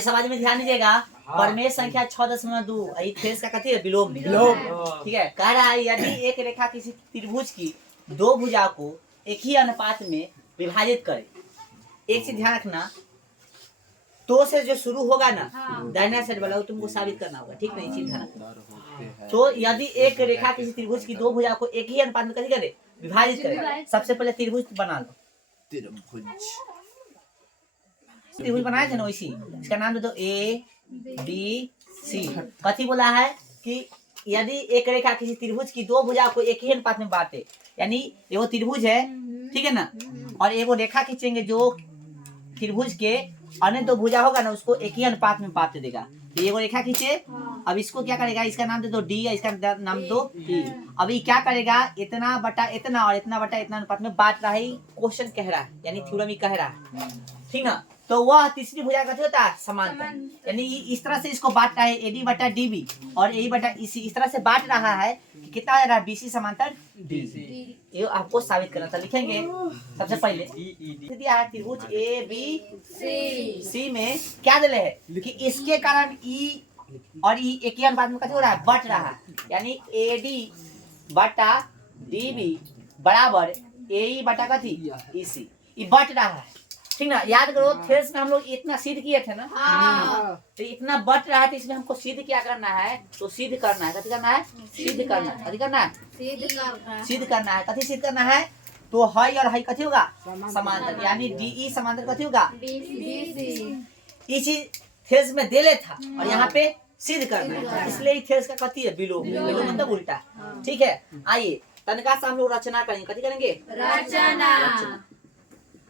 समाज में ध्यान दीजिएगा। परमेश संख्या 6.2 थेस का कथी है? विलोम। ठीक है, कह रहा है यदि एक रेखा किसी त्रिभुज की दो भुजा को एक ही अनुपात में विभाजित करे। एक चीज ध्यान रखना, तो से जो शुरू होगा ना दाहिना साइड वाला, वो तुमको साबित करना होगा। ठीक नहीं, चीज ध्यान रखना। तो यदि एक रेखा किसी त्रिभुज की दो भुजा को एक ही अनुपात में कथी करे? विभाजित करे। सबसे पहले त्रिभुज बना लो। त्रिभुज बनाए थे ना, इसी इसका नाम दे दो ए बी सी। कथी बोला है कि यदि एक रेखा किसी त्रिभुज की दो भुजा को एक ही अनुपात में बांटे, यानी एगो त्रिभुज है, ठीक है ना, और एगो रेखा खींचेंगे जो त्रिभुज के अन्य दो भुजा होगा ना, उसको एक ही अनुपात में बांट देगा। तो एगो रेखा खींचे, अब इसको क्या करेगा? इसका नाम दे दो डी, इसका नाम दो ई। अभी क्या करेगा? इतना बटा इतना और इतना बटा इतना अनुपात में बांट रहा है। क्वेश्चन कह रहा है, यानी थ्योरम ही कह रहा है, ठीक ना। तो वह तीसरी भुजा का होता है समांतर, यानी इस तरह से इसको बांट रहा है एडी बटा डीबी, और ए बटा इसी इस तरह से बांट रहा है कि कितना आ रहा है? बीसी समांतर डी। ये आपको साबित करना था। लिखेंगे सबसे पहले दिया है त्रिभुज ए बी सी में क्या दिले है कि इसके कारण ई और ई एक ही अनुपात में कैसे हो रहा है? बट रहा है, यानी ए डी बटा डी बी बराबर ए ई बटा कथी? ई सी। ये बट रहा है, ठीक ना। याद करो थेस में हम लोग इतना सिद्ध किए थे ना, तो इतना बट रहा है, तो इसमें हमको सिद्ध क्या करना है? तो सिद्ध करना है। कथी करना है? सिद्ध करना है। कथी करना है? सिद्ध करना है। कथी सिद्ध करना है? तो हाई और हाई कथी होगा? समांतर, यानी डीई समांतर कथी होगा? इसी थेस में दे ले था और यहाँ पे सिद्ध करना है, इसलिए थेस का कथी है? विलोम। विलोम मतलब उल्टा, ठीक है। आइए तनिका से हम लोग रचना करेंगे। कथी करेंगे?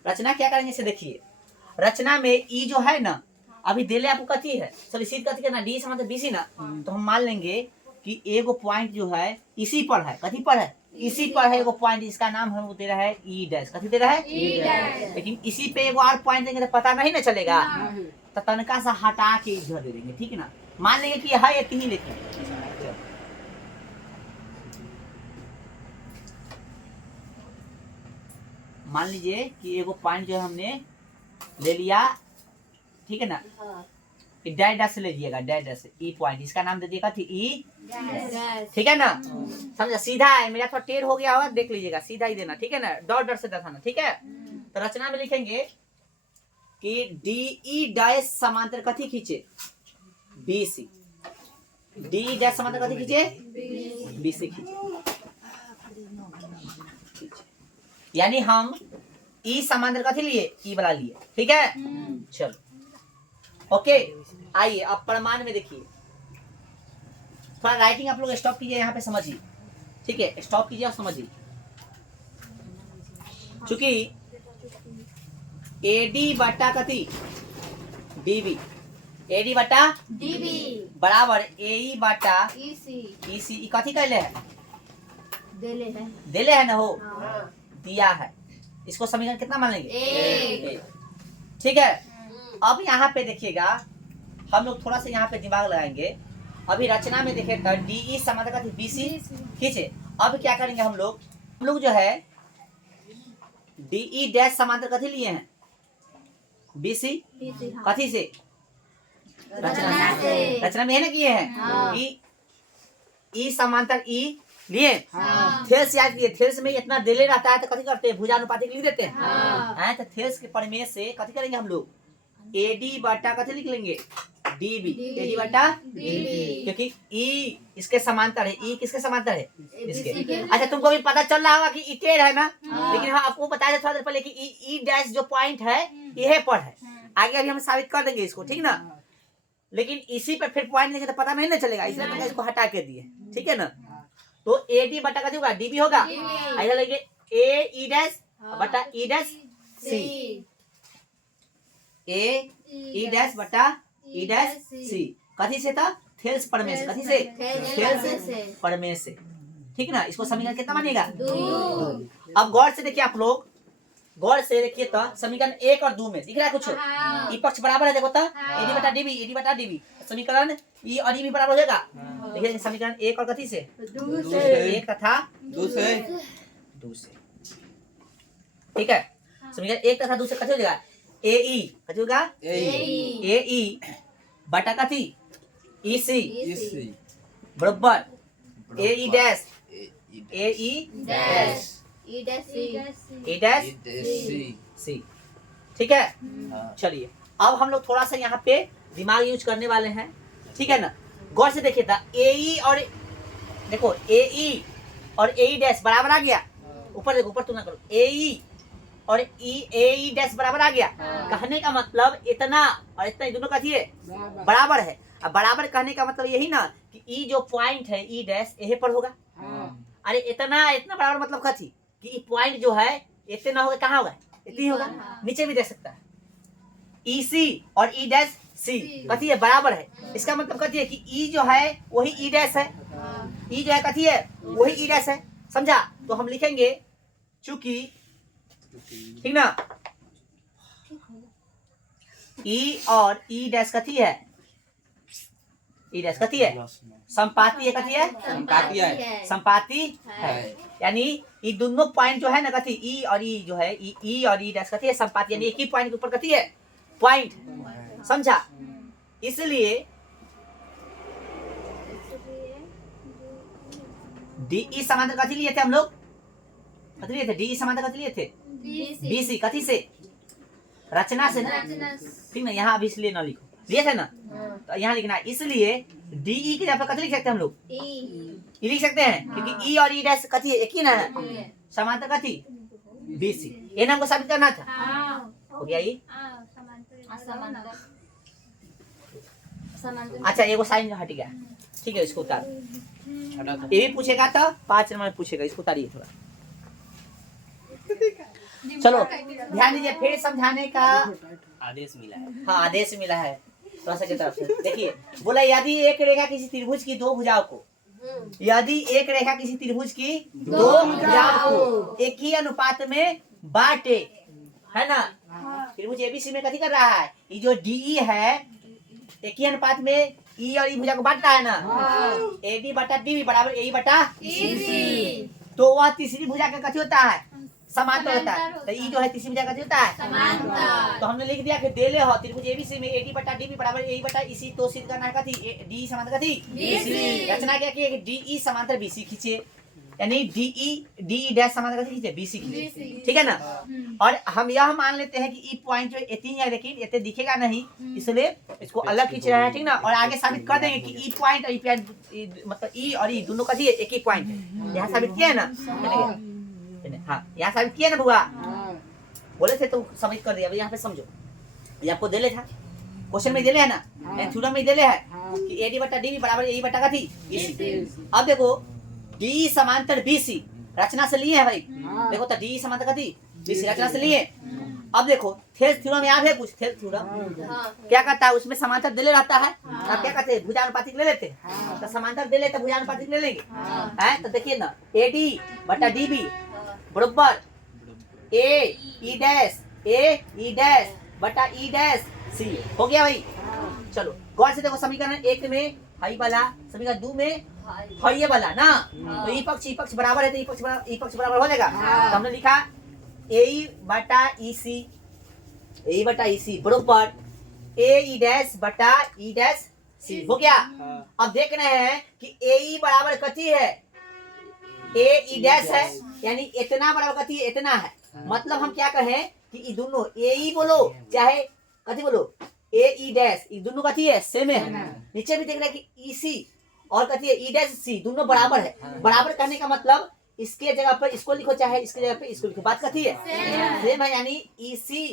रचना क्या करेंगे इसे देखिए। रचना में ई जो है ना, अभी देले आपको कथी है? सॉरी सिद्ध कथी करना? डी समांतर बीसी ना। तो हम मान लेंगे कि एगो पॉइंट जो है इसी पर है। कथी पर है? इसी पर है एगो पॉइंट, इसका नाम हम दे रहा है ई डैश। कथी दे रहा है? ई डैश। लेकिन इसी पे एगो और पॉइंट देंगे तो पता नहीं ना चलेगा, तो तनका सा हटा के इधर दे देंगे, ठीक है ना। मान लेंगे कि है एक ही लिखे, मान लीजिए कि एगो पॉइंट जो हमने ले लिया, ठीक है ना, डैश डैश से ले लीजिएगा, डैश डैश ई पॉइंट, इसका नाम दे दिएगा थी ई, ठीक है ना। समझा? सीधा है, मेरा थोड़ा टेढ़ हो गया होगा, देख लीजिएगा, सीधा ही देना, ठीक है ना, डॉट डॉट से दर्शाना, ठीक है। तो रचना में लिखेंगे कि डी ई डैश समांतर कथी खींचे? बीसी। डी डैश समांतर कथी खींचे? बीसी खींचे, यानी हम ई समांतर कथी लिए? ई वाला लिए, ठीक है। चलो ओके, आइए अब प्रमाण में देखिए। थोड़ा राइटिंग आप लोग स्टॉप कीजिए, यहाँ पे समझिए, ठीक है, स्टॉप कीजिए और समझिए। चूंकि एडी बटा कथी? डीबी, एडी बटा डीबी बराबर एई बटा ईसी। कथी कहले है? देले है ना हो, दिया है। इसको समीकरण कितना मान लेंगे? ए। ठीक है। अब यहाँ पे देखिएगा, हम लोग थोड़ा सा यहाँ पे दिमाग लगाएंगे। अभी रचना में देखे तो डीई समांतर कथी? बीसी खींचे। अब क्या करेंगे हम लोग जो है डीई डैश समांतर कथी लिए हैं? बीसी। कथी से? रचना में है ना किए हैं ई समांतर ई लिए। थेस याद किए, थेस में इतना देले रहता है तो कथी करते हैं? भुजानुपातिक लिख देते हैं। तो थेस के प्रमेय से कथी करेंगे हम लोग? एडी बटा कथी लिख लेंगे? डीबी। एडी बटा डीबी, क्योंकि ई इसके समांतर है। ई किसके समांतर है? इसके। अच्छा, तुमको भी पता चल रहा होगा कि ई टेढ़ है ना, लेकिन हाँ आपको बताया था थोड़ा देर पहले कि ई डैश जो पॉइंट है यह पर है। आगे अभी हम साबित कर देंगे इसको, ठीक ना। लेकिन इसी पे फिर पॉइंट देंगे तो पता नहीं ना चलेगा, इसलिए मैंने इसको हटा के दिए, ठीक है ना। तो ए डी बटा कथी होगा? डीबी होगा। ऐसा लेंगे ए ई डैश बटा ई डैश सी, ए ई डैश बटा ई डैश सी। कथी से था? थेल्स प्रमेय से। कथी से? थेल्स प्रमेय से, ठीक ना। इसको समीकरण कितना मानिएगा? 2। अब गौर से देखिए, आप लोग गौर से देखिए तो समीकरण 1 और 2 में दिख रहा है कुछ? ई पक्ष बराबर है, देखो तो एडी बटा डीबी, एडी बटा डीबी। समीकरण ई और ई भी बराबर हो जाएगा। देखिए समीकरण 1 और कथी से? 2 से। 1 तथा 2 से, ठीक है। समीकरण 1 तथा 2 से कथी हो जाएगा? ए ई कथी होगा ए ए ई बटा कथी ई सी सी बराबर ए ई डैश ए ई डैश ई डैश ए डैश सी सी। ठीक है, चलिए अब हम लोग थोड़ा सा यहाँ पे दिमाग यूज करने वाले हैं, ठीक है ना। गौर से देखिए था ए ई और देखो ए ई और ए ई डैश बराबर आ गया, ऊपर देखो ऊपर तुलना करो ए ई और ए ई डैश बराबर आ गया। कहने का मतलब इतना और इतना दोनों का है बराबर है। अब बराबर कहने का मतलब यही ना कि ई जो पॉइंट है ई डैश यही पर होगा। अरे इतना इतना बराबर मतलब कथी कि ई पॉइंट जो है इतना होगा, कहाँ होगा इतनी होगा, नीचे भी देख सकता है। ई सी और ई डैश सी कथी है बराबर है। इसका मतलब कथी है कि ई जो है वही ई डैश है, ई जो है कथी है वही ई डैश है, समझा। तो हम लिखेंगे चूंकि ठीक ना ई और ई डैश कथी है, ई डैश कथी है संपाती है, कथी है संपाती है संपाती है। है यानी ये दोनों पॉइंट जो है ना कथी ई और ई जो है ई और ई डैश कथी है संपाती, यानी एक ही पॉइंट के ऊपर कथी है पॉइंट, समझा। इसलिए डी ई समांतर कथी लिए थे हम लोग, कथी लिए थे डी ई समांतर कथी लिए थे बी सी कथी से रचना से ना, ठीक ना। यहाँ अभी इसलिए ना लिखो, लिए थे ना तो यहाँ लिखना। इसलिए डी ई की जगह पर कथी लिख सकते हैं हम लोग ई लिख सकते हैं, क्योंकि ई और ई डैश कथी है एक ही ना है, समांतर कथी बी सी। ये नाम को साबित करना था, हो गया ये। अच्छा एगो साइन हट गया, ठीक है इसको उतार। ये भी पूछेगा तो 5 नंबर पूछेगा, इसको उतारिए थोड़ा। चलो ध्यान दीजिए, फिर समझाने का आदेश मिला है। हाँ आदेश मिला है प्रशासन की तरफ से। देखिए बोला यदि एक रेखा किसी त्रिभुज की दो भुजाओं को, यदि एक रेखा किसी त्रिभुज की दो भुजाओं को एक ही अनुपात में बांटे, है ना। त्रिभुज एबीसी में कथी कर रहा है, ये जो डीई है एक ही अनुपात में ई और ई भुजा को बांट रहा है ना, एडी बटा डीबी बराबर ए बटा ईसी। तो वह तीसरी भुजा का कथी होता है समांतर होता है। तो ई जो है तीसरी भुजा का कथी होता है समांतर। तो हमने लिख दिया कि देले हो त्रिभुज एबीसी में एडी बटा डीबी बराबर ए बटा ईसी, तो सिद्ध करना है कथी डी समांतर कथी बीसी। रचना क्या की डीई समांतर बीसी खींचे, यानी डीई डैश समांतर कथी खींचे बीसी खींचे, ठीक है ना। और हम यह मान लेते हैं कि ई पॉइंट जो इतनी है लेकिन इतने दिखेगा नहीं, इसलिए इसको अलग खींच रहे हैं, ठीक ना। और आगे साबित कर देंगे कि ई पॉइंट और ई पॉइंट मतलब ई और ई दोनों कथी है एक ही पॉइंट है। यहाँ साबित किया है ना, हाँ यहाँ साबित किया ना बुआ, बोले थे तो समझ कर दिया। यहाँ पे समझो, ये आपको देले था क्वेश्चन में देले है ना, थ्योरम में देले है कि एडी बटा डीबी बराबर ए बटा कथी बीसी। अब देखो डी समांतर बीसी रचना से लिए है भाई, देखो तो डी समांतर कथी बीसी रचना से लिए। अब देखो थेल्स थ्योरम याद है कुछ, थेल्स थ्योरम क्या कहता है, उसमें समांतर देले रहता है, अब क्या कहते हैं भुजानुपातिक ले लेते हैं, तो समांतर दे लेते भुजानुपातिक ले लेंगे, हैं। तो देखिए ना एडी बटा डीबी बराबर ए ई डैश बटा ई डैश सी, हो गया भाई। चलो गौर से देखो समीकरण 1 में हाई वाला, समीकरण 2 में हाई वाला ना, तो ई पक्ष बराबर है तो ई पक्ष बराबर हो जाएगा। तो हमने लिखा ए बटा ई सी बराबर ए ई डैश बटा ई डैश सी, हो गया। अब देख रहे हैं कि ए ई बराबर कथी है ए ई डैश है, यानी इतना बराबर कथी है इतना है। मतलब हम क्या कहें कि ये दोनों ए ई बोलो चाहे कथी बोलो ए ई डैश, ये दोनों कथी है सेम है। नीचे भी देख रहे हैं कि ई सी और कथी है ई डैश सी दोनों बराबर है। बराबर करने का मतलब इसके जगह पर इसको लिखो चाहे इसके जगह पर इसको लिखो, बात कथी है सेम है। यानी ई सी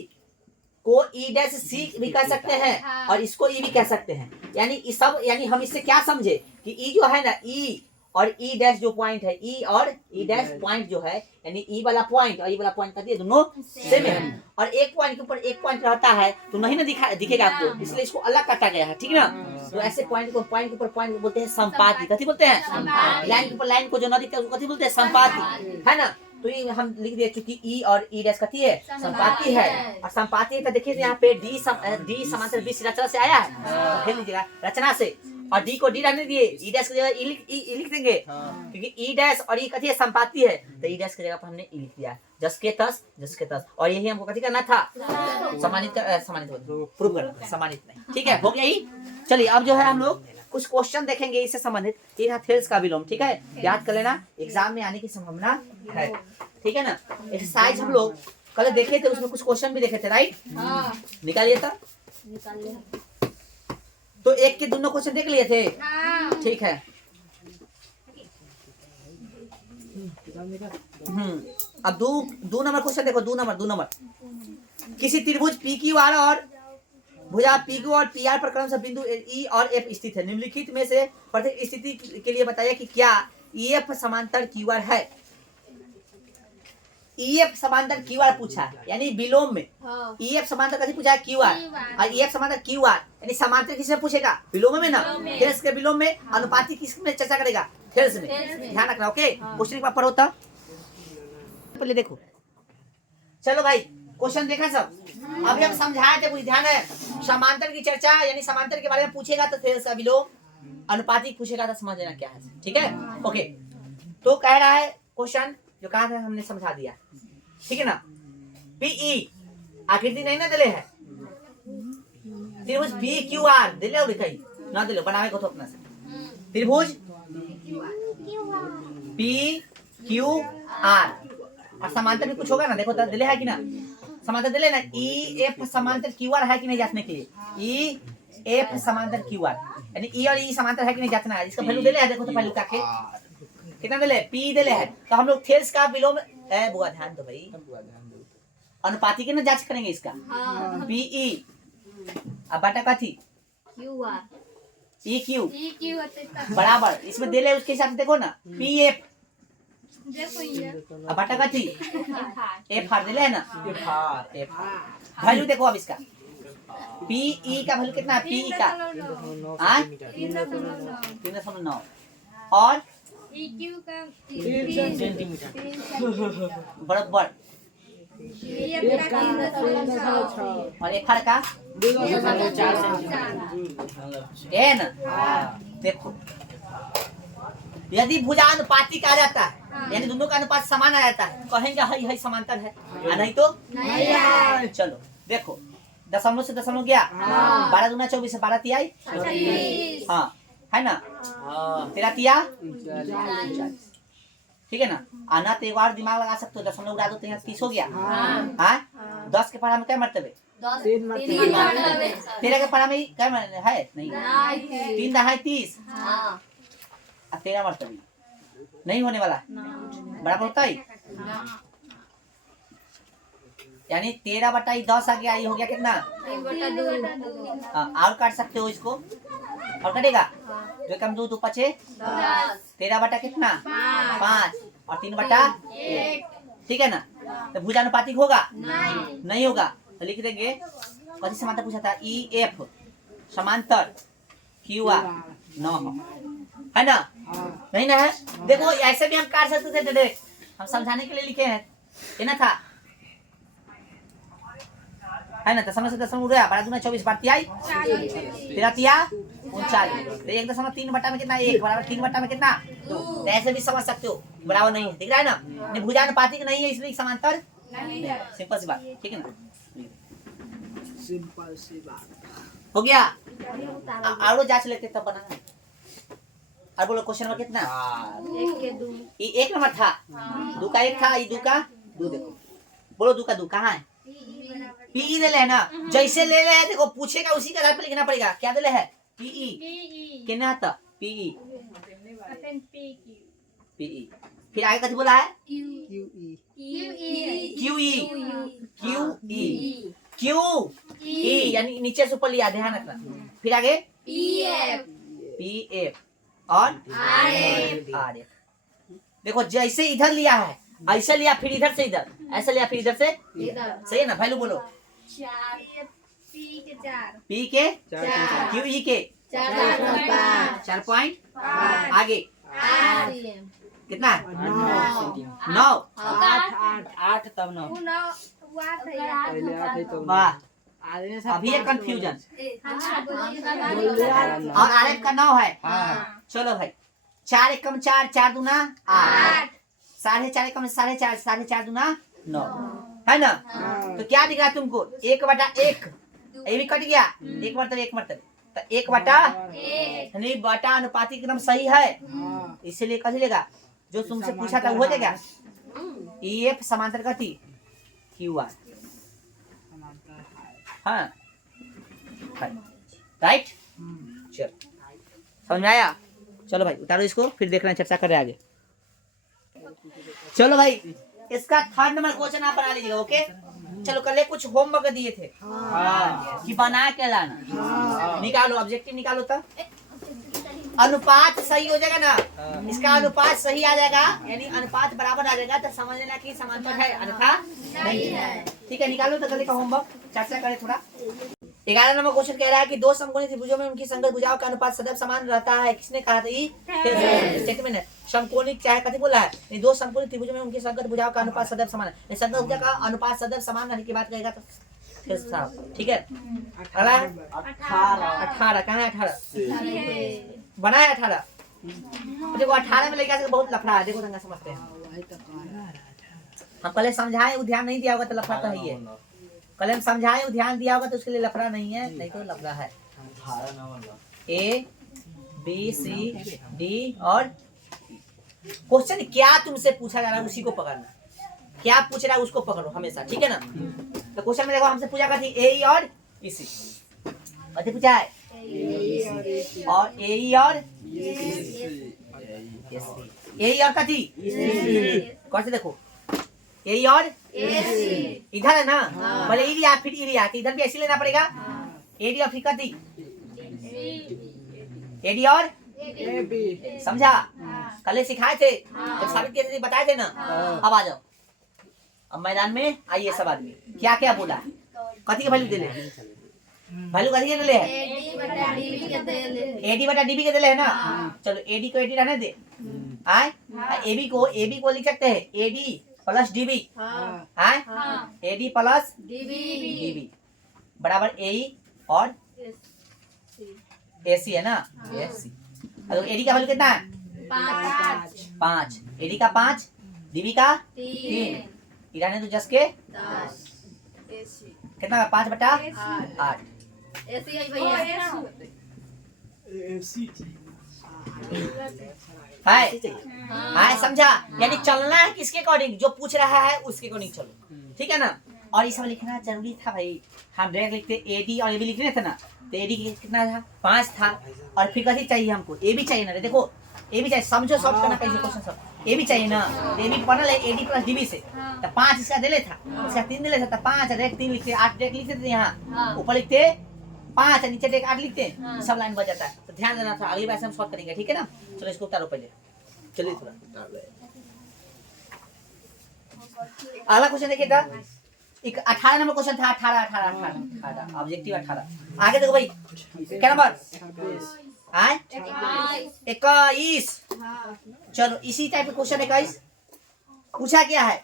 को ई डैश सी भी कह सकते हैं और इसको ई भी कह सकते हैं। यानी इस सब, यानी हम इससे क्या समझे कि ई जो है ना ई और ई डैश जो पॉइंट है ई और ई डैश पॉइंट जो है, यानी ई वाला पॉइंट और ई वाला पॉइंट कथी है दोनों सेम है। और एक पॉइंट के ऊपर एक पॉइंट रहता है तो नहीं ना दिखेगा आपको, इसलिए इसको अलग काटा गया है, ठीक ना। तो ऐसे पॉइंट के ऊपर पॉइंट बोलते हैं संपाती, कथी बोलते हैं लाइन के ऊपर लाइन को जो न दिखता है उसको कथी बोलते हैं संपाती, है ना। तो ये हम लिख दिए चूंकि ई और ई डैश कथी है संपाती है। और संपाती है तो देखिए यहाँ पे डी समांतर बीसी रचना से आया है, तो फिर लीजिएगा रचना से और डी को डी रहने दिए, ई डैश की जगह ई लिख देंगे, क्योंकि ई डैश और ई कथी है, संपाती है, तो ई डैश की जगह पर हमने ई लिख दिया, जस के तस, और यही हमको कथी करना था, सम्मानित प्रूव करना, सम्मानित नहीं। ठीक है, हो गया ही। चलिए अब जो है हम लोग कुछ क्वेश्चन देखेंगे इससे संबंधित, ये था थेल्स का विलोम। ठीक है, याद कर लेना, एग्जाम में आने की संभावना है। ठीक है ना। एक्सरसाइज हम लोग कल देखे थे, उसमें कुछ क्वेश्चन भी देखे थे, राइट? निकालिए था, तो एक के दोनों क्वेश्चन देख लिए थे। ठीक है। अब दो नंबर क्वेश्चन देखो, दो नंबर किसी त्रिभुज पी क्यू आर और भुजा पी क्यू और पी आर पर क्रमशः बिंदु ई और एफ स्थित है। निम्नलिखित में से प्रत्येक स्थिति के लिए बताइए कि क्या ई एफ समांतर क्यू आर है। ई एफ समांतर क्यू आर पूछा है, यानी विलोम में ई एफ समांतर कैसे पूछा है, क्यू आर, और ई एफ समांतर क्यू आर, यानी समांतर किसमें पूछेगा, विलोम में ना, थेल्स के विलोम में। अनुपाती किसमें चर्चा करेगा, थेल्स में। ध्यान रखना, ओके। क्वेश्चन एक बार पढ़ो तब, पहले देखो। चलो भाई, क्वेश्चन देखा सब। अभी हम समझाए थे, कुछ ध्यान है। समांतर की चर्चा, यानी समांतर के बारे में पूछेगा तो थेल्स का विलोम, अनुपातिक पूछेगा तो समझ लेना क्या है। ठीक है, ओके। तो कह रहा है क्वेश्चन, जो कहा था हमने समझा दिया। ठीक है ना। पीई आकृति नहीं ना दिले है, त्रिभुज पी क्यू आर दिले और कहीं ना दिले, बनावे को तो अपना से त्रिभुज पी क्यू आर, और समांतर भी कुछ होगा ना, देखो तो दिले है कि ना, समांतर दिले ना। ई एफ समांतर क्यू आर है कि नहीं जांचने के लिए, ई एफ समांतर क्यू आर, यानी ई और ई समांतर है कि नहीं जांचना है। इसका वैल्यू दिले है, देखो तो वैल्यू का कितना दिले, पी दिले है। तो हम लोग थेल्स का विलोम, बुआ ध्यान दो भाई, अनुपाती की ना जांच करेंगे इसका। पीई अब बटा कथी, क्यू आर, ई क्यू बराबर, इसमें दिले उसके हिसाब से देखो ना, पी एफ अब बटा कथी, एफ आर दिले है ना, एफ आर वैल्यू देखो। अब इसका पीई का वैल्यू कितना है, पीई का 3.9 और बराबर, और एक फर्क का एन। देखो, यदि भुजानुपातिक आ जाता है, यानी दोनों का अनुपात समान आ जाता है, कहेंगे हई समांतर है, नहीं तो नहीं है। चलो देखो, दशमलव से दशमलव गया, 12 दूना 24, 12 तिहाई, हाँ है ना, 13 तिया 39। ठीक है ना। आना तो एक बार दिमाग लगा सकते हो, दशमलव उड़ा दो तो यहाँ 30 हो गया। हाँ 10 के पढ़ा में क्या मरतबे, 13 के पढ़ा में क्या है, नहीं 3 दहाई 30, 13 मरतबे नहीं होने वाला, बराबर होता है, यानी 13/10 आ गया, ये हो गया कितना, और काट सकते हो इसको, और कटेगा जो कम 2 2 5 13 बटा कितना 5 और 3/1। ठीक है ना। तो भुजानुपातिक होगा, नहीं होगा, तो लिख देंगे कौन सी समांतर पूछा था, ई एफ समांतर क्यू आर न हो, है ना, नहीं ना है। देखो ऐसे भी हम काट सकते थे डायरेक्ट, हम समझाने के लिए लिखे हैं, ये ना था, है ना। दशमलव से दशमलव उड़ गया, 12 दूना 24, 12 तिहाई 13 तिया 39, तो 1.3 बटा में कितना, 1 बराबर 3 बटा में कितना 2। ऐसे भी समझ सकते हो, बराबर नहीं है, दिख रहा है ना, भुजानुपातिक नहीं है इसलिए समांतर नहीं है। सिंपल सी बात, ठीक है ना, सिंपल सी बात हो गया। और जांच लेते तब बनाना। और बोलो क्वेश्चन नंबर कितना, 1 नंबर था, 2 का 1 था, ये 2 का 2, देखो बोलो 2 का 2 कहाँ है, पीई दे ले ना, जैसे ले ले देखो, पूछेगा उसी के आधार पर लिखना पड़ेगा, क्या दे ले है, पीई कितना था, पीई पीई, फिर आगे कथी बोला है, क्यूई, यानी नीचे से ऊपर लिया, ध्यान रखना। फिर आगे पीएफ और आरएफ। देखो जैसे इधर लिया है ऐसे लिया, फिर इधर से इधर, ऐसे लिया फिर इधर से इधर, सही है ना। वैल्यू बोलो, पी के क्यू ई के 4.5, आगे कितना 9 8 तब 9, वाह अभी है कंफ्यूजन। और आरएफ का 9 है। चलो भाई 4 एकम 4, 4 दूना 8, 4.5 एकम 4.5, 4.5 दूना 9 है ना। तो क्या दिख रहा तुमको 1/1, ये भी कट गया 1 मरतब 1 मरतब, तो 1/1 नहीं बटा अनुपाती एकदम सही है, इसलिए कथी लेगा जो तुमसे पूछा था वो हो जाएगा EF समांतर कथी QR। हाँ राइट, चल समझ में आया। चलो भाई उतारो इसको, फिर देख रहे हैं चर्चा कर रहे हैं आगे। चलो भाई इसका 3rd नंबर क्वेश्चन आप बना लीजिएगा। ओके चलो कल कुछ होमवर्क दिए थे कि बना के लाना, निकालो ऑब्जेक्टिव निकालो, तब अनुपात सही हो जाएगा ना। इसका अनुपात सही आ जाएगा यानी अनुपात बराबर आ जाएगा तो समझ लेना कि समांतर है, अन्यथा नहीं है। ठीक है निकालो तो कल का होमवर्क चर्चा करें थोड़ा। 11 नंबर क्वेश्चन कह रहा है कि दो समकोणी त्रिभुजों में उनकी संगत भुजाओं का अनुपात सदैव समान रहता है। किसने कहा था? स्टेटमेंट है। समकोणी चाहे कथी बोला है? नहीं, दो समकोणी त्रिभुजों में उनकी संगत भुजाओं का अनुपात सदैव समान है। संगत भुजा का अनुपात सदैव समान रहने की बात कहेगा तो ठीक है। 18 कहाँ है? 18 बना है 18। देखो 18 में लेकर बहुत लफड़ा है, देखो दंगा समझते हैं। हम पहले समझाए वो ध्यान नहीं दिया होगा तो लफड़ा तो है ही है। कल हम समझाए वो ध्यान दिया होगा तो उसके लिए लफड़ा नहीं है, नहीं तो लफड़ा है। A B C D और क्वेश्चन क्या तुमसे पूछा जा रहा है उसी को पकड़ना, क्या पूछ रहा है उसको पकड़ो हमेशा, ठीक है ना। तो क्वेश्चन में देखो हमसे पूछा करती AE और EC, कथी पूछा है? और AE और AE और कथी कैसे देखो AE और इधर है ना, पहले ई लिया फिर ई लिया, तो इधर भी ऐसे लेना पड़ेगा। AD और फिर कथी AD और समझा? कल सिखाए थे जब साबित किए थे बताए थे ना। अब आ जाओ, अब मैदान में आइए सब आदमी। क्या क्या बोला, कथी के वैल्यू दे ले, वैल्यू कथी के दे ले है? AD बटा DB के दे ले है ना। चलो AD को AD रहने दे, आए AB को लिख सकते हैं AD plus DB, AD plus DB बराबर AE और AC है ना, AC। तो AD का वैल्यू कितना है? 5। AD का 5, DB का 3, इधर तो जस के 10 कितना 5/8 है समझा? यानी चलना है किसके अकॉर्डिंग, जो पूछ रहा है उसके अकॉर्डिंग चलो, ठीक है ना। और ये सब लिखना जरूरी था भाई, हम डायरेक्ट लिखते AD और AB लिखने थे ना, तो AD कितना था? 5 था। और फिर कथी चाहिए हमको? AB चाहिए ना। देखो AB चाहिए, समझो सॉल्व करना कैसे क्वेश्चन सब। AB चाहिए ना, तो AB बनल है AD प्लस DB से, तो 5 इसका दे ले था, इसका 3 दे ले था, तो 5 डायरेक्ट 3 लिखते, 8 डायरेक्ट लिखते थे यहाँ, ऊपर लिखते 5 नीचे डायरेक्ट 8 लिखते, सब लाइन बच जाता है। तो ध्यान देना था, अगली बार से हम सॉल्व करेंगे, ठीक है ना। चलो इसको उतारो पहले, चलिए थोड़ा अगला क्वेश्चन देखिए था। एक 18 नंबर क्वेश्चन था। 18 ऑब्जेक्टिव 18। आगे देखो भाई क्या नंबर 21। चलो इसी टाइप के क्वेश्चन 21 पूछा क्या है?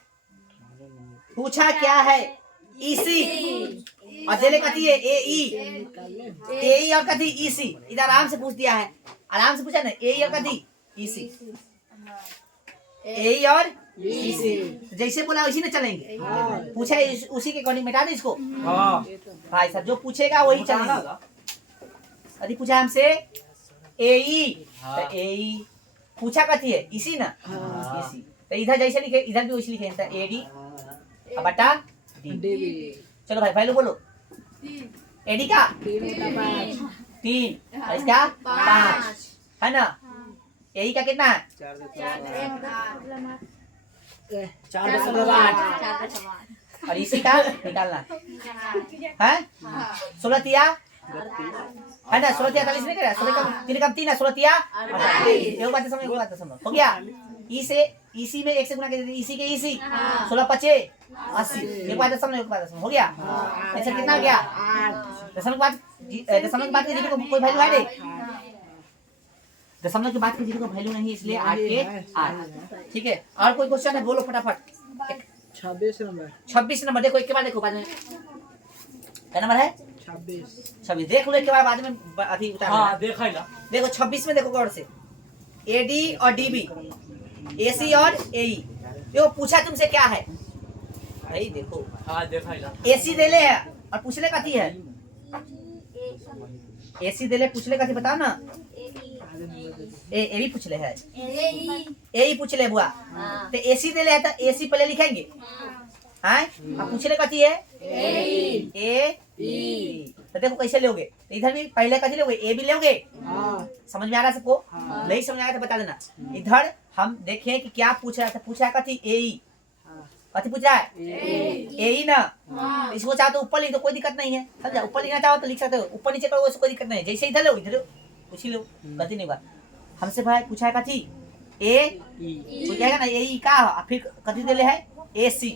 EC और देले कथी है? AE और कथी EC। इधर आराम से पूछ दिया है, आराम से पूछा ना, AE और कथी EC, AE और EC जैसे बोला वैसे ना चलेंगे। पूछा उसी के अकॉर्डिंग मिटा दे इसको। भाई साहब जो पूछेगा वही चलेगा। यदि पूछा हमसे AE तो AE पूछा कथी है? EC ना, EC। तो इधर जैसे लिखे इधर भी वैसे लिखे, तो AD बटा DB। चलो भाई वैल्यू बोलो। AD का 3 और इसका 5 है ना। AE का कितना है? 4.8 और EC का निकालना है 16 तिया है ना, 16 तिया 40 नहीं करेगा, 16 कम 3 कम 3 है, 16 तिया 48। एक बात समझो, हो गया। EC में 1 से गुना कर देते, EC के EC 16 5 80। एक बात समझो, हो गया। ऐसा कितना हो गया? दशमलव के बाद की जीरो को कोई वैल्यू है नहीं, दशमलव के बाद की जीरो का वैल्यू नहीं, इसलिए 8 के 8। ठीक है, और कोई क्वेश्चन है? बोलो फटाफट। 26 नंबर देखो, एक के बाद देखो बाद में क्या नंबर है 26। देख लो के बाद में अभी उतार हाँ देखा ला देखो 26 में देखो गौर से एडी और डीबी, एसी और एई। देखो पूछा तुमसे क्या है भाई, देखो हाँ देखा ला एसी देले है और पूछले कथी है, एसी देले पूछले कथी बताओ ना, ए भी पूछले है, ए ही पूछले बुआ। तो एसी देले है तो एसी पहले लिखेंगे हैं, अब पूछले कथी है ए ई। तो देखो कैसे लोगे, तो इधर भी पहले कथी लोगे ए भी लोगे। समझ में आ रहा है सबको? नहीं समझ में आया तो बता देना। इधर हम देखें कि क्या पूछ रहा था, पूछा कथी ए ई, कथी पूछ रहा है ए ही ना। इसको चाहो तो ऊपर लिख दो, कोई दिक्कत नहीं है, समझा। ऊपर लिखना चाहो तो लिख सकते हो, ऊपर नीचे करो कोई दिक्कत नहीं है। जैसे इधर लो इधर पूछ ही लो, गलती नहीं बात। हमसे भाई पूछा है कथी ए कोई कहेगा ना ए ही का, फिर कथी देले है ए सी।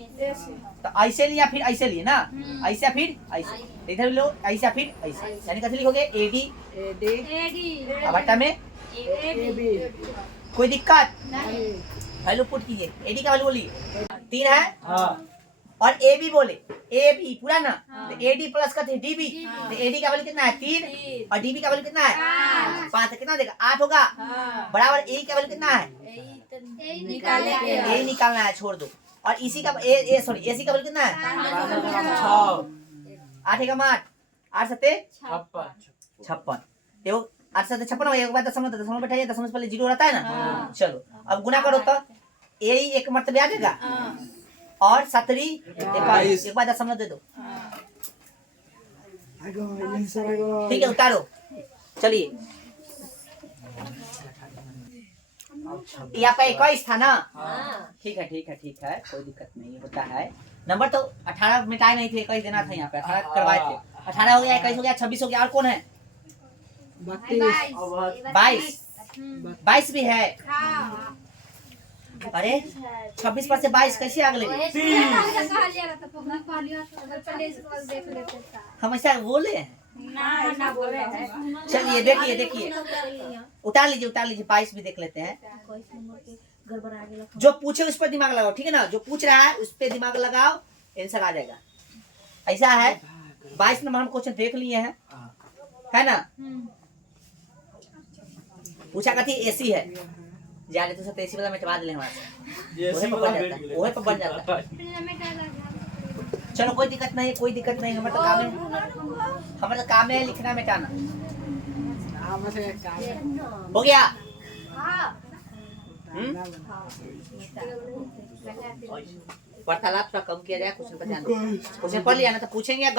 तो ऐसे लिया फिर ऐसे लिए ना, ऐसा फिर ऐसे, इधर लो ऐसा फिर ऐसे, यानी कथी लिखोगे ए डी अब हट्टा में कोई दिक्कत वैल्यू पुट कीजिए। एडी का वैल्यू बोलिए 3 है और ए बी बोले, ए बी पूरा ना, तो ए डी प्लस का डी बी, तो ए डी का वैल्यू कितना है 3 और डी बी का वैल्यू कितना है 5, कितना देगा 8 होगा, बराबर ए का वैल्यू कितना है ए निकालना है, छोड़ दो। और इसी का ए सॉरी एसी का वैल्यू कितना है 8 का माठ 8 सत्ते 56, देखो 8 सत्ते 56 हो गया, एक बार दशमलव बैठाइए, दशमलव से पहले 0 रहता है ना। चलो अब गुना करो तो ए ही एक मरतबे आ जाएगा और 7 एक बार दशमलव दे दो, ठीक है उतारो। चलिए ये आपका 21 था ना, ठीक है कोई दिक्कत नहीं होता है। नंबर तो 18 मिटाए नहीं थे, 21 देना था यहाँ पे, 18 करवाए थे, 18 हो गया 21 हो गया 26 हो गया, और कौन है 22 भी है। अरे 26 पर से 22 कैसे आगे लगे, हम ऐसा बोले हैं। चलिए देखिए उतार लीजिए 22 भी देख लेते हैं। जो पूछे उस पर दिमाग लगाओ, ठीक है ना, जो पूछ रहा है उस पर दिमाग लगाओ, आंसर आ जाएगा। ऐसा है 22 नंबर हम क्वेश्चन देख लिए हैं, है ना। पूछा कथी एसी है, जाने तो सब एसी वाला मिटवा दिले हमारे से, वही पर बन जाता है। चलो कोई दिक्कत नहीं हमारा काम है लिखना मिटाना। हो गया वार्तालाप थोड़ा कम किया जाए, क्वेश्चन पर ध्यान दो। क्वेश्चन पढ़ लिया ना तो पूछेंगे,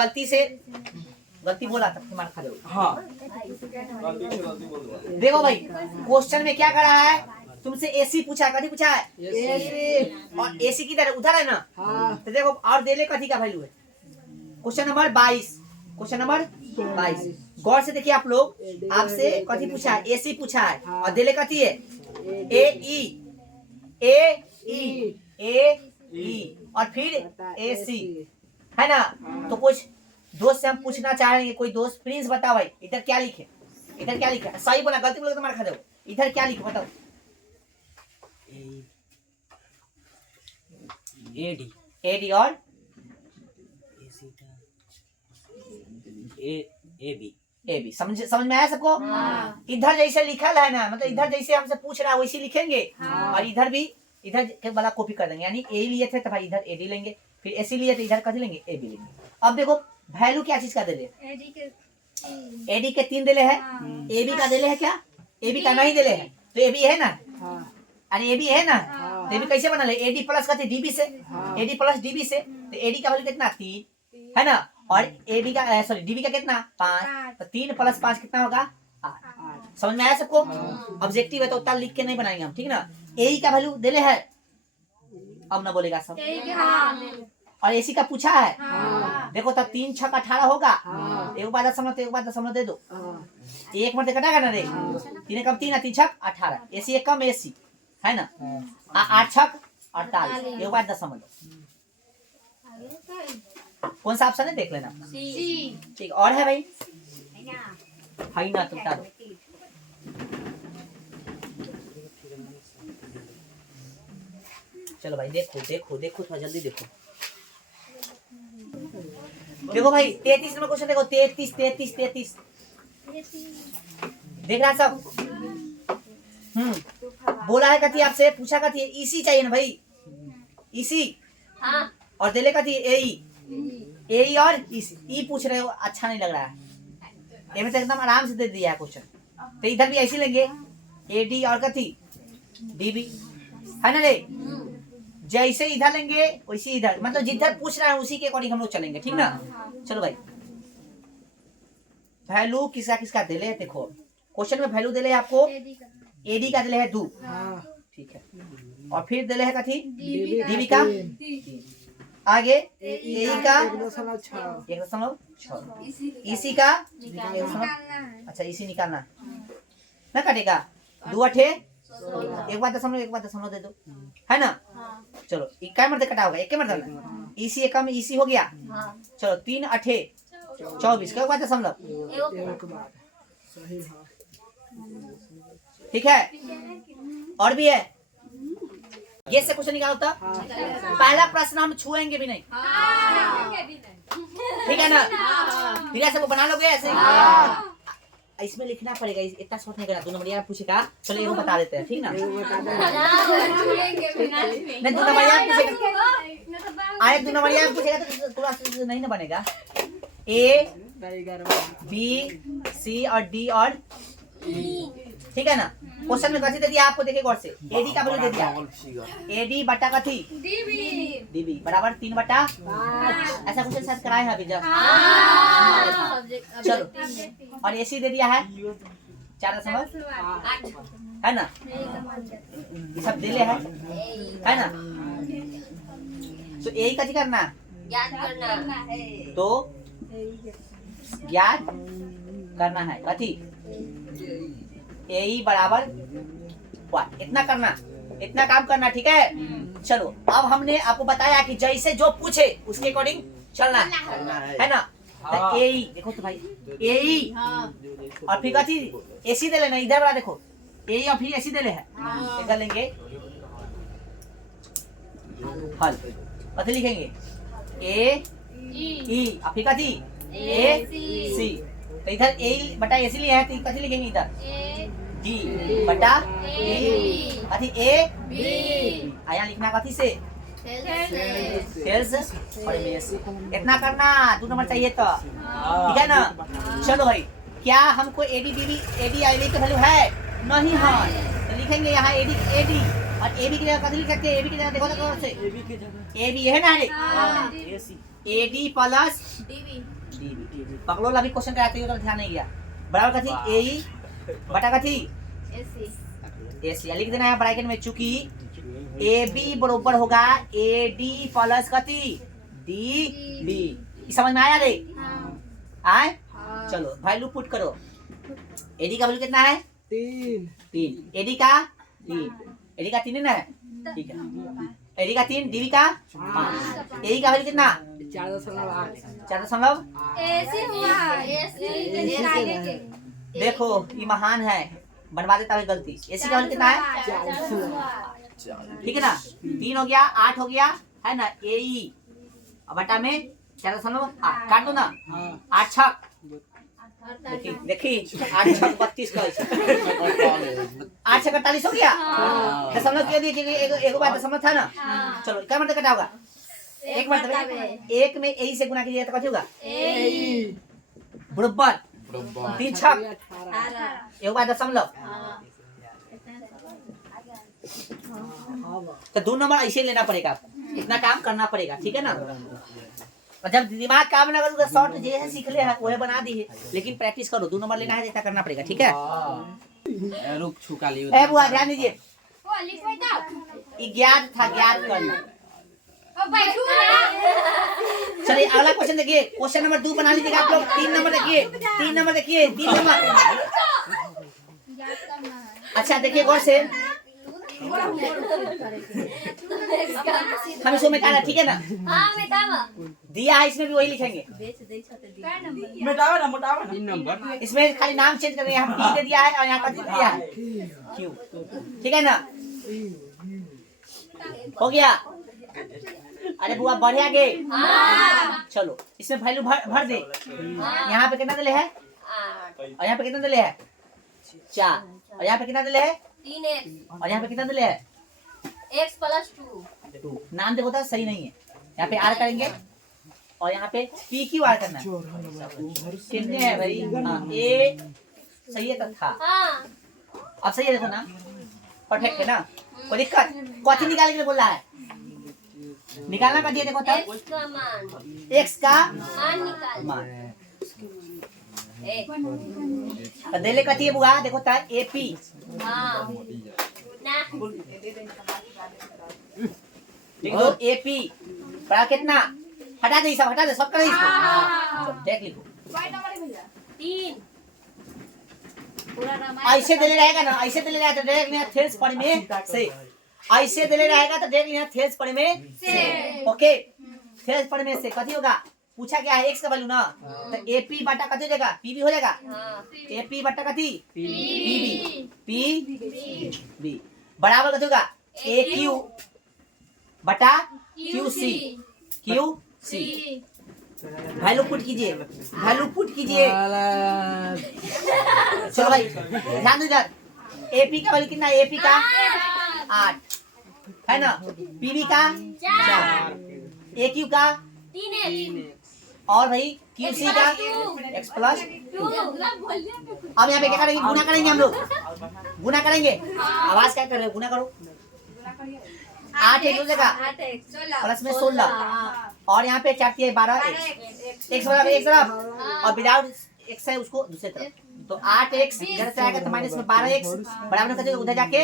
गलती बोला तो तुम्हारा खा जाओगे। हाँ देखो भाई क्वेश्चन में क्या कर रहा है, तुमसे एसी पूछा है, कथी पूछा है एसी, और एसी किधर है उधर है ना। तो देखो और देले कथी का वैल्यू है, क्वेश्चन नंबर 22 गौर से देखिए आप लोग, आपसे कथी पूछा है एसी पूछा है और देले कथी है ए ई और फिर एसी, है ना। तो कुछ दोस्त से हम पूछना चाह रहे हैं, कोई दोस्त प्लीज बताओ भाई इधर क्या लिखे, सही बोला गलती बोला तो मार खा दो, इधर क्या लिखे बताओ। एडी और ए बी समझ में आया सबको। इधर जैसे लिखल है ना, मतलब इधर जैसे हमसे पूछ रहा है वैसे लिखेंगे, और इधर भी इधर के वाला कॉपी कर देंगे, यानी ए लिए थे तो भाई इधर एडी लेंगे, फिर एसी लिए तो इधर कथी लेंगे ए बी लेंगे। अब देखो वैल्यू क्या चीज का दे एडी के 3 देले है, ए बी का देले है क्या, ए बी का नहीं देले है, तो ए बी है ना, अरे ए बी है ना, तो ए बी कैसे बना ले एडी प्लस का डीबी से, एडी प्लस डीबी से, तो एडी का वैल्यू कितना 3 है ना, और ए बी का सॉरी डीबी का कितना 5, तो 3 + 5 कितना होगा 8। समझ में आया सबको। ऑब्जेक्टिव है तो उतना लिख के नहीं बनाएंगे हम, ठीक ना। ए का वैल्यू देले है, अब ना बोलेगा सब, और एसी का पूछा है, देखो तब 3 × 6 = 18 होगा, एक बार दशमलव दे दो, एक मत कटा ना रे, 3 कम 3 3 × 6 = 18, एसी एक कम एसी है ना, 8 × 6 = 48, एक बार दशमलव। कौन सा ऑप्शन है देख लेना, ठीक। और है भाई है ना, तुम बता दो। चलो भाई देखो थोड़ा जल्दी देखो। देखो भाई 33 नंबर क्वेश्चन देखो 33 देख रहा सब। बोला है कथी आपसे, पूछा कथी इसी चाहिए ना भाई, इसी और दिले कथी ए और इसी। ई पूछ रहे हो, अच्छा नहीं लग रहा है। ये में तो एकदम आराम से दे दिया है क्वेश्चन। तो इधर भी ऐसे लेंगे एडी और कथी डीबी, है ना रे। जैसे इधर लेंगे वैसे इधर, मतलब जिधर पूछ रहा है उसी के अकॉर्डिंग हम लोग चलेंगे, ठीक ना। चलो भाई वैल्यू किसका किसका दिले है, देखो क्वेश्चन में वैल्यू दिले है आपको, एडी का दिले है 2, ठीक है, और फिर दिले है कथी डीबी का, आगे ए का 1.6, इसी का 1, अच्छा इसी निकालना ना, कटेगा 2 8 1 बार दशमलव दे दो, है ना। चलो क्या मरते कटा होगा, एक मरते ना, इसी एक में इसी हो गया। चलो 3 8 24 क्या बात दशमलव, ठीक है। और भी है, ये से क्वेश्चन निकालो तो पहला प्रश्न हम छुएंगे भी नहीं, ठीक है ना। फिर ऐसे वो बना लोगे ऐसे, इसमें लिखना पड़ेगा, इतना शॉर्ट नहीं करना। 2 नंबर यार पूछेगा, चलो ये बता देते हैं, ठीक ना। नहीं 2 नंबर यार पूछेगा, आए 2 नंबर यार पूछेगा तो थोड़ा नहीं ना बनेगा। ए बी सी और डी और ठीक है ना। क्वेश्चन में कथी दे दिया आपको, देखिए गौर से, एडी का वैल्यू दे दिया, एडी बटा कथी डीबी बराबर 3/5। ऐसा कुछ शायद कराए हैं अभी जस्ट। चलो और एसी दे दिया है 4.8, है ना। ये सब दिले है ना। तो यही कथी करना, तो ज्ञात करना है कथी ए बराबर 1, इतना करना, इतना काम करना, ठीक है। चलो अब हमने आपको बताया कि जैसे जो पूछे उसके अकॉर्डिंग चलना है ना। तो ए देखो तो भाई ए और फिर कथी एसी दे लेना, इधर वाला देखो ए और फिर एसी दे ले है, कर लेंगे हल। कथी लिखेंगे ए ई और फिर कथी ए सी। तो इधर ए बटा एसी लिया है, तो कथी लिखेंगे इधर डी बटा ए, कथी ए बी आया लिखना कथी से सेल्स और एसी। इतना करना, 2 नंबर चाहिए तो, ठीक है ना। चलो भाई क्या हमको एडी डीबी एडी आई की वैल्यू है नहीं है, तो लिखेंगे यहाँ एडी एडी और एबी की जगह कथी लिख सकते हैं, एबी की जगह देखो तो से एबी की जगह एबी है ना रे, एडी प्लस डीबी पकड़ो। अभी क्वेश्चन कराते हो तो ध्यान नहीं गया, बराबर कथी ए बटा कथी एसी लिख देना है ब्रैकेट में, चूंकि ए बी बराबर होगा ए डी प्लस कथी डी बी। समझ में आया रे, आए। चलो वैल्यू पुट करो, एडी का वैल्यू कितना है 3, एडी का 3 है ना, ठीक है। एडी का 3, डीबी का 5, एडी का वैल्यू कितना 4.8। देखो ये महान है, बनवा देता है गलती। एसी का वैल्यू कितना है, ठीक है ना। 3 हो गया 8 हो गया, है ना। ए बटा में 4.8 काट दो ना, 8 छक देखी 8 छक 32 का 8 छक 48 हो गया। दशमलव क्यों दिए, एक बार दशमलव था ना। चलो क्या मतलब कटा होगा, एक मतलब एक में ए से गुना कीजिए तो कथी होगा बराबर 3 छक 1 बार दशमलव। तो 2 नंबर ऐसे लेना पड़ेगा आपको, इतना काम करना पड़ेगा, ठीक है ना। जब दिमाग काम ना करो तो शॉर्ट जैसे सीख ले वह बना दी है, लेकिन प्रैक्टिस करो। 2 नंबर लेना है ऐसा करना पड़ेगा, ठीक है। रुक छुका लियो, ए बुआ ध्यान दीजिए, ज्ञात था, ज्ञात करना। चलिए अगला क्वेश्चन देखिए, क्वेश्चन नंबर 2 बना लीजिएगा आप लोग। 3 नंबर देखिए, 3 नंबर देखिए, 3 नंबर। अच्छा देखिए गौर से, हम इसको मिटाना, ठीक है ना। दिया है इसमें भी वही लिखेंगे, मिटाओ ना 3 नंबर। इसमें खाली नाम चेंज कर रहे हैं, हम डी दे दिया है और यहाँ पर दिया है क्यू, ठीक है ना। हो गया। अरे बुआ बढ़िया गे चलो इसमें वैल्यू भर दे। यहाँ पे कितना दिले है और यहाँ पे कितना दिले है 4 और यहाँ पे कितना दिले है 3x और यहाँ पे कितना दिले है x + 2 2। नाम देखो था सही नहीं है। यहाँ पे आर करेंगे और यहाँ पे पी क्यू आर करना है। कितने है भाई ए सही है तथा हाँ अब सही है देखो ना परफेक्ट है ना कोई दिक्कत कथी निकालने के लिए बोल रहा है निकालना का दिया देखो तब x का मान x का मान निकाल मान ए तो देले कथी है बुआ देखो ता एपी हाँ ना लिख दो एपी बड़ा कितना हटा दे सब कर दे इसको देख लिखो 3 ऐसे देले रहेगा ना ऐसे देले रहेगा तो डायरेक्ट यहाँ थेल्स पढ़ में से ऐसे देले रहेगा तो डायरेक्ट यहाँ थेल्स पढ़ में से ओके थेल्स पढ़ में से कथी होगा पूछा क्या है x का वैल्यू ना तो एपी बटा कथी हो जाएगा पीबी हो जाएगा हाँ एपी बटा कथी पीबी पी बराबर कथी होगा AQ बटा QC वैल्यू पुट कीजिए चलो भाई ध्यान दो इधर एपी का वैल्यू कितना एपी का 8 है ना पीबी का 4 AQ का 3x और भाई QC का x + 2। अब यहाँ पे क्या करेंगे गुना करेंगे हम लोग गुना करेंगे आवाज क्या कर रहे हो गुना करो 8 एक दूसरे का 8x प्लस में 16 और यहाँ पे 4 है 12 x बराबर एक तरफ और विदाउट x है उसको दूसरे तरफ तो 8x इधर से आएगा तो माइनस में 12x बराबर कर उधर जाके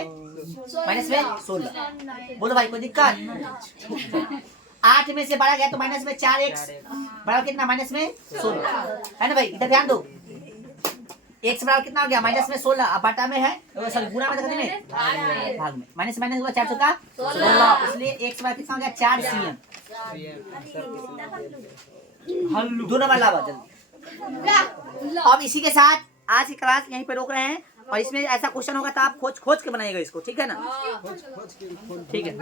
माइनस में 16। बोलो भाई कोई दिक्कत 8 में से 12 गया तो माइनस में 4x बराबर कितना माइनस में 16 है ना भाई इधर ध्यान दो x बराबर कितना हो गया माइनस में 16 अब बटा में है सॉरी गुना में कितने में भाग में माइनस माइनस हुआ 4 का 16 इसलिए x बराबर कितना हो गया 4 cm 2 नंबर लावा जल्दी। अब इसी के साथ आज की क्लास यहीं पे रोक रहे हैं और इसमें ऐसा क्वेश्चन होगा तो आप खोज के बनाइएगा इसको ठीक है ना ठीक है।